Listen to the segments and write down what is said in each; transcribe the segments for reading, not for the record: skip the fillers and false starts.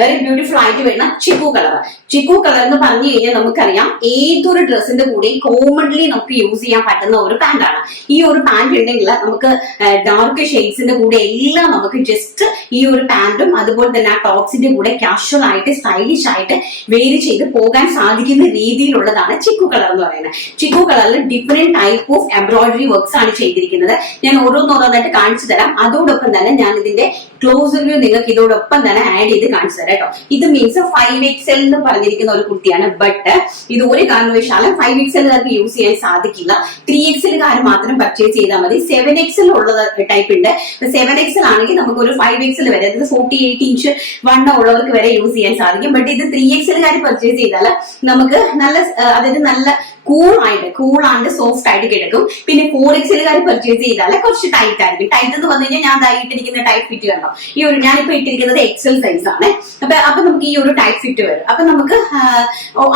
Very beautiful ആയിട്ട് വരുന്ന chikoo colour. Chikoo colour എന്ന് പറഞ്ഞു കഴിഞ്ഞാൽ നമുക്കറിയാം ഏതൊരു ഡ്രസ്സിന്റെ കൂടെ കോമൺലി നമുക്ക് യൂസ് ചെയ്യാൻ പറ്റുന്ന ഒരു പാന്റ് ആണ്. ഈ ഒരു പാന്റ് ഉണ്ടെങ്കിൽ നമുക്ക് ഡാർക്ക് ഷെയ്ഡ്സിന്റെ കൂടെ എല്ലാം നമുക്ക് ജസ്റ്റ് ഈ ഒരു പാന്റും അതുപോലെ തന്നെ ആ ടോപ്സിന്റെ കൂടെ കാഷ്വൽ ആയിട്ട് സ്റ്റൈലിഷ് ആയിട്ട് വേരി ചെയ്ത് പോകാൻ സാധിക്കുന്ന രീതിയിലുള്ളതാണ് ചിക്കു കളർ എന്ന് പറയുന്നത്. ചിക്കു കളറിൽ different type of embroidery works ആണ് ചെയ്തിരിക്കുന്നത്. ഞാൻ ഓരോന്നോരോന്നായിട്ട് കാണിച്ചു തരാം. അതോടൊപ്പം തന്നെ ഞാൻ ഇതിന്റെ ക്ലോസർ വ്യൂ നിങ്ങൾക്ക് ഇതോടൊപ്പം തന്നെ ആഡ് ചെയ്ത് കാണിച്ചു തരാം കേട്ടോ. ഇത് മീൻസ് 5XL എന്ന് പറഞ്ഞിരിക്കുന്ന ഒരു കുർത്തിയാണ്. ബട്ട് ഇത് ഒരു കാരണവശാലും 5XL യൂസ് ചെയ്യാൻ സാധിക്കില്ല. 3XL മാത്രം പർച്ചേസ് ചെയ്താൽ മതി. 7XL ഉള്ള ടൈപ്പ് ഉണ്ട്. 7XL ആണെങ്കിൽ നമുക്ക് ഒരു 5XL വരെ, അതായത് 48 ഇഞ്ച് വണ്ണം ഉള്ളവർക്ക് വരെ യൂസ് ചെയ്യാൻ സാധിക്കും. ബട്ട് ഇത് 3XL പർച്ചേസ് ചെയ്താൽ നമുക്ക് നല്ല, അതായത് നല്ല കൂൾ ആൻഡ് സോഫ്റ്റ് ആയിട്ട് കിടക്കും. പിന്നെ 4XL പർച്ചേസ് ചെയ്താൽ കുറച്ച് ടൈറ്റ് ആയിരിക്കും. ടൈറ്റ് എന്ന് പറഞ്ഞു കഴിഞ്ഞാൽ ഞാൻ ഇട്ടിരിക്കുന്ന ടൈറ്റ് ഫിറ്റ് കണ്ടോ, ഈ ഒരു ഞാനിപ്പോ ഇട്ടിരിക്കുന്നത് XL സൈസ് ആണ്. അപ്പൊ നമുക്ക് ഈ ഒരു ടൈറ്റ് ഫിറ്റ് വരും. അപ്പൊ നമുക്ക്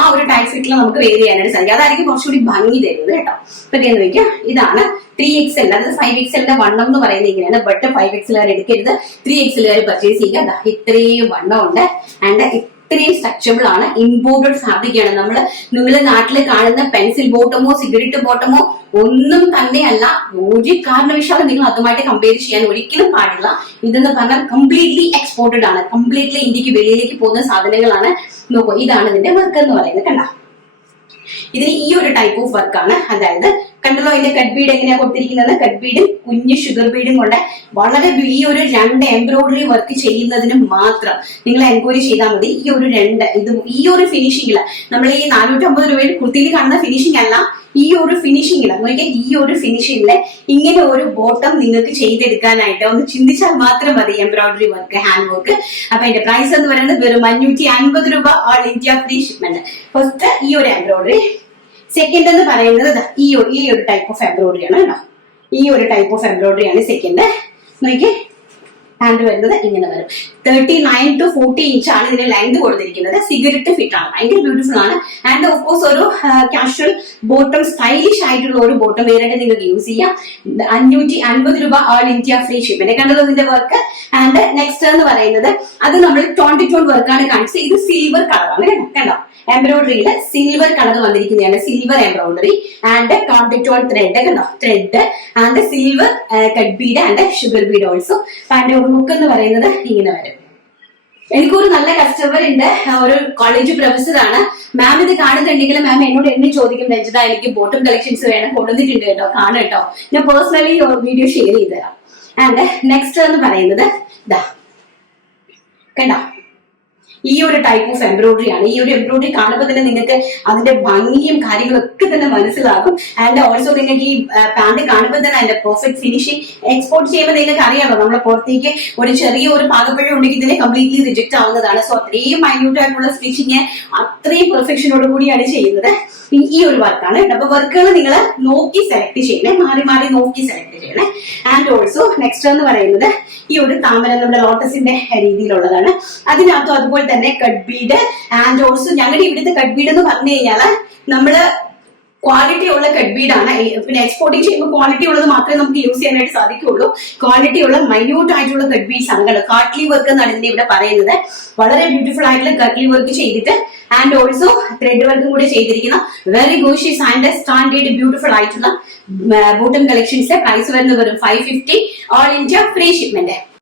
ആ ഒരു ടൈറ്റ് ഫിറ്റിൽ നമുക്ക് വേരി ചെയ്യാനായിട്ട് സാധിക്കും. അതായിരിക്കും കുറച്ചുകൂടി ഭംഗി തരുന്നത് കേട്ടോ. അപ്പൊ എന്ന് വെക്കാം, ഇതാണ് 3XL, അതായത് 5XL വണ്ണം എന്ന് പറയുന്നത് ഇങ്ങനെയാണ്. ബട്ട് 5XL എടുക്കരുത്, 3XL പർച്ചേസ് ചെയ്യുക. ഇത്രയും വണ്ണം ഉണ്ട് ആൻഡ് ഇത്രയും സ്ട്രെച്ചബിൾ ആണ്. ഇമ്പോർട്ടഡ് ഫാബ്രിക് ആണ്. നിങ്ങളുടെ നാട്ടിൽ കാണുന്ന പെൻസിൽ ബോട്ടമോ സിഗരറ്റ് ബോട്ടമോ ഒന്നും തന്നെയല്ല. ഒരു കാരണവശാലും നിങ്ങൾ അതുമായിട്ട് കമ്പയർ ചെയ്യാൻ ഒരിക്കലും പാടില്ല. ഇതെന്ന് പറഞ്ഞാൽ കംപ്ലീറ്റ്ലി എക്സ്പോർട്ടഡ് ആണ്. കംപ്ലീറ്റ്ലി ഇന്ത്യക്ക് വെളിയിലേക്ക് പോകുന്ന സാധനങ്ങളാണ്. നോക്കൂ, ഇതാണ് ഇതിന്റെ വർക്ക് എന്ന് പറയുന്നത്. കണ്ട, ഇതിന് ഈ ഒരു ടൈപ്പ് ഓഫ് വർക്കാണ്. അതായത് കണ്ടല്ലോ ഇതിന്റെ കട്ട് ബീഡ് എങ്ങനെയാ കൊടുത്തിരിക്കുന്നത്. കട്ട് ബീഡും കുഞ്ഞ് ഷുഗർ ബീഡും കൊണ്ട് വളരെ ഈ ഒരു 2 എംബ്രോയിഡറി വർക്ക് ചെയ്യുന്നതിന് മാത്രം നിങ്ങൾ എൻക്വയറി ചെയ്താൽ മതി. ഈ ഒരു ഫിനിഷിംഗില് നമ്മൾ ഈ 450 രൂപയിൽ കുർത്തിയിൽ കാണുന്ന ഫിനിഷിംഗ് അല്ല, ഈ ഒരു ഫിനിഷിംഗില് നോക്കിയാൽ, ഈ ഒരു ഫിനിഷിംഗില് ഇങ്ങനെ ഒരു ബോട്ടം നിങ്ങൾക്ക് ചെയ്തെടുക്കാനായിട്ട് ഒന്ന് ചിന്തിച്ചാൽ മാത്രം മതി. Embroidery work, hand work. അപ്പൊ അതിന്റെ പ്രൈസ് എന്ന് പറയുന്നത് വെറും 550 രൂപ, all India free shipment. First ഈ ഒരു എംബ്രോയിഡറി. സെക്കൻഡ് എന്ന് പറയുന്നത് ഈ ഒരു ടൈപ്പ് ഓഫ് എംബ്രോയിഡറി ആണ് കേട്ടോ. ഈ ഒരു ടൈപ്പ് ഓഫ് എംബ്രോയിഡറി ആണ് സെക്കൻഡ്. നോക്കി, ഹാൻഡ് വരുന്നത് ഇങ്ങനെ വരും. 39 to 40 ഇഞ്ചാണ് ഇതിന് ലെങ്ത് കൊടുത്തിരിക്കുന്നത്. സിഗരറ്റ് ഫിറ്റ് ആണ്, ഭയങ്കര ബ്യൂട്ടിഫുൾ ആണ്. ആൻഡ് ഓഫ് കോഴ്സ് ഒരു കാഷ്വൽ ബോട്ടം, സ്റ്റൈലിഷ് ആയിട്ടുള്ള ഒരു ബോട്ടം വേറായിട്ട് നിങ്ങൾക്ക് യൂസ് ചെയ്യാം. 550 രൂപ, ഓൾ ഇന്ത്യ ഫ്രീ ഷിപ്മെന്റ്. കണ്ടല്ലോ ഇതിന്റെ വർക്ക്. ആൻഡ് നെക്സ്റ്റ് എന്ന് പറയുന്നത് അത് നമ്മൾ ടോൺ ടു ടോൺ വർക്കാണ് കാണിച്ചത്. ഇത് സിൽവർ കളറാണ് കണ്ടോ. എംബ്രോയിഡറിയിൽ സിൽവർ കളർ വന്നിരിക്കുന്നതാണ്. Silver embroidery and tone to tone thread കണ്ടോ, thread and silver cut bead and sugar bead also. And ഒരു ലുക്ക് എന്ന് പറയുന്നത് ഇങ്ങനെ വരും. എനിക്കൊരു നല്ല കസ്റ്റമർ ഉണ്ട്, ഒരു കോളേജ് പ്രൊഫസർ ആണ്. മാം ഇത് കാണുന്നുണ്ടെങ്കിൽ മാം എന്നോട് എന്നെ ചോദിക്കും, രഞ്ജിത എനിക്ക് ബോട്ടം കളക്ഷൻസ് വേണം, കൊണ്ടുവന്നിട്ടുണ്ട് കേട്ടോ, കാണും കേട്ടോ. ഞാൻ പേഴ്സണലി വീഡിയോ ഷെയർ ചെയ്ത് തരാം. ആൻഡ് നെക്സ്റ്റ് എന്ന് പറയുന്നത് ഇതാ കണ്ടോ, ഈ ഒരു ടൈപ്പ് ഓഫ് എംബ്രോയിഡറി ആണ്. ഈ ഒരു എംബ്രോയിഡറി കാണുമ്പോൾ തന്നെ നിങ്ങൾക്ക് അതിന്റെ ഭംഗിയും കാര്യങ്ങളൊക്കെ തന്നെ മനസ്സിലാകും. ആൻഡ് ഓൾസോ നിങ്ങൾക്ക് ഈ പാന്റ് കാണുമ്പോൾ തന്നെ അതിന്റെ പെർഫെക്റ്റ് ഫിനിഷിംഗ്. എക്സ്പോർട്ട് ചെയ്യുമ്പോൾ നിങ്ങൾക്ക് അറിയാമല്ലോ, നമ്മളെ പുറത്തേക്ക് ഒരു ചെറിയ ഒരു പാകപ്പഴം ഉണ്ടെങ്കിൽ ഇതിനെ കംപ്ലീറ്റ്ലി റിജക്ട് ആവുന്നതാണ്. സോ അത്രയും മൈന്യൂട്ട് ആയിട്ടുള്ള സ്റ്റിച്ചിങ് അത്രയും പെർഫെക്ഷനോട് കൂടിയാണ് ചെയ്യുന്നത്. ഈ ഒരു വർക്കാണ്. അപ്പൊ വർക്കുകൾ നിങ്ങൾ നോക്കി സെലക്ട് ചെയ്യണേ, മാറി മാറി നോക്കി സെലക്ട് ചെയ്യണേ. ആൻഡ് ഓൾസോ നെക്സ്റ്റ് എന്ന് പറയുന്നത് ഈ ഒരു താമര, നമ്മുടെ ലോട്ടസിന്റെ രീതിയിലുള്ളതാണ്. അതിനകത്തും അതുപോലെ തന്നെ കട്ട് ബീഡ്. ആൻഡ് ഓൾസോ ഞങ്ങളുടെ ഇവിടുത്തെ കട്ട് ബീഡ് എന്ന് പറഞ്ഞു കഴിഞ്ഞാൽ നമ്മള് ക്വാളിറ്റി ഉള്ള കട്ട് ബീഡാണ്. പിന്നെ എക്സ്പോർട്ടിങ് ചെയ്യുമ്പോൾ ക്വാളിറ്റി ഉള്ളത് മാത്രമേ നമുക്ക് യൂസ് ചെയ്യാനായിട്ട് സാധിക്കുള്ളൂ. ക്വാളിറ്റി ഉള്ള മൈന്യൂട്ട് ആയിട്ടുള്ള കട്ട് ബീഡ്സ് ആണ്. കാട്ട്ലി വർക്ക് എന്നാണ് ഇതിനെ ഇവിടെ പറയുന്നത്. വളരെ ബ്യൂട്ടിഫുൾ ആയിട്ടുള്ള കട്ട്ലി വർക്ക് ചെയ്തിട്ട് ആൻഡ് ഓൾസോ ത്രെഡ് വർക്കും കൂടി ചെയ്തിരിക്കുന്ന very gorgeous and standard beautiful ആയിട്ടുള്ള ബോട്ടം കളക്ഷൻസ്. പ്രൈസ് വരുന്നത് വെറും 550, ഓൾ ഇന്ത്യ ഫ്രീ ഷിപ്മെന്റ്.